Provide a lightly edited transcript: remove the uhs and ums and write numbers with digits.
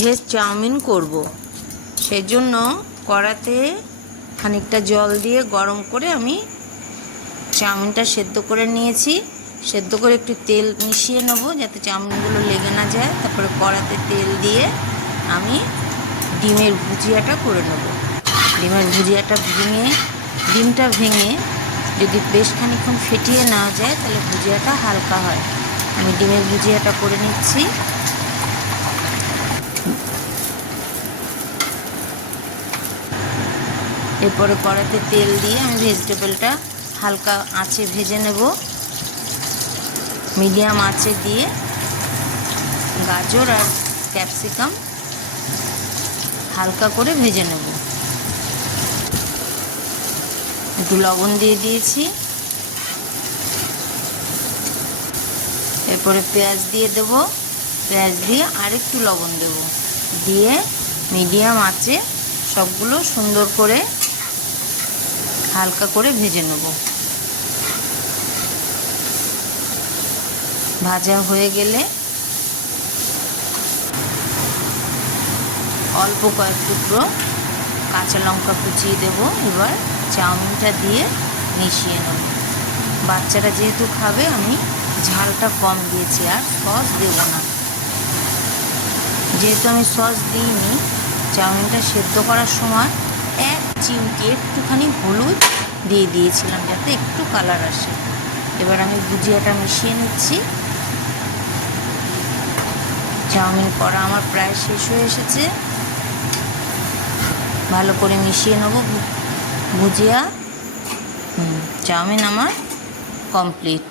Veg chowmein করব। সেজন্য কড়াতে খানিকটা জল দিয়ে গরম করে আমি চাউমিনটা সেদ্ধ করে নিয়েছি। সেদ্ধ করে একটু তেল মিশিয়ে নেব যাতে চাউমিনগুলো লেগে না যায়। তারপরে কড়াতে তেল দিয়ে আমি ডিমের ভুজিয়াটা করে নেব। ডিমটা ভেঙে যদি বেশ খানিকক্ষণ ফেটিয়ে নেওয়া যায় তাহলে ভুজিয়াটা হালকা হয়। আমি ডিমের ভুজিয়াটা করে নিচ্ছি। এরপরে কড়াতে তেল দিয়ে আমি ভেজিটেবলটা হালকা আঁচে ভেজে নেব। মিডিয়াম আঁচে দিয়ে গাজর আর ক্যাপসিকাম হালকা করে ভেজে নেব। একটু লবণ দিয়ে দিয়েছি। এরপরে পেঁয়াজ দিয়ে দেব। পেঁয়াজ দিয়ে আরেকটু লবণ দেব, দিয়ে মিডিয়াম আঁচে সবগুলো সুন্দর করে হালকা করে ভেজে নেব। ভাজা হয়ে গেলে অল্প কয়েক টুকরো কাঁচা লঙ্কা কুচিয়ে দেব। এবার চাউমিনটা দিয়ে মিশিয়ে নেব। বাচ্চারা যেহেতু খাবে আমি ঝালটা কম দিয়েছি, আর সস দেব না। যেহেতু আমি সস দিইনি, চাউমিনটা সেদ্ধ করার সময় এক চিমটি একটুখানি হলুদ দিয়ে দিয়েছিলাম যাতে একটু কালার আসে। এবার আমি ভুজিয়াটা মিশিয়ে নিচ্ছি। চাউমিন করা আমার প্রায় শেষ হয়ে এসেছে। ভালো করে মিশিয়ে নেব ভুজিয়া। চাউমিন আমার কমপ্লিট।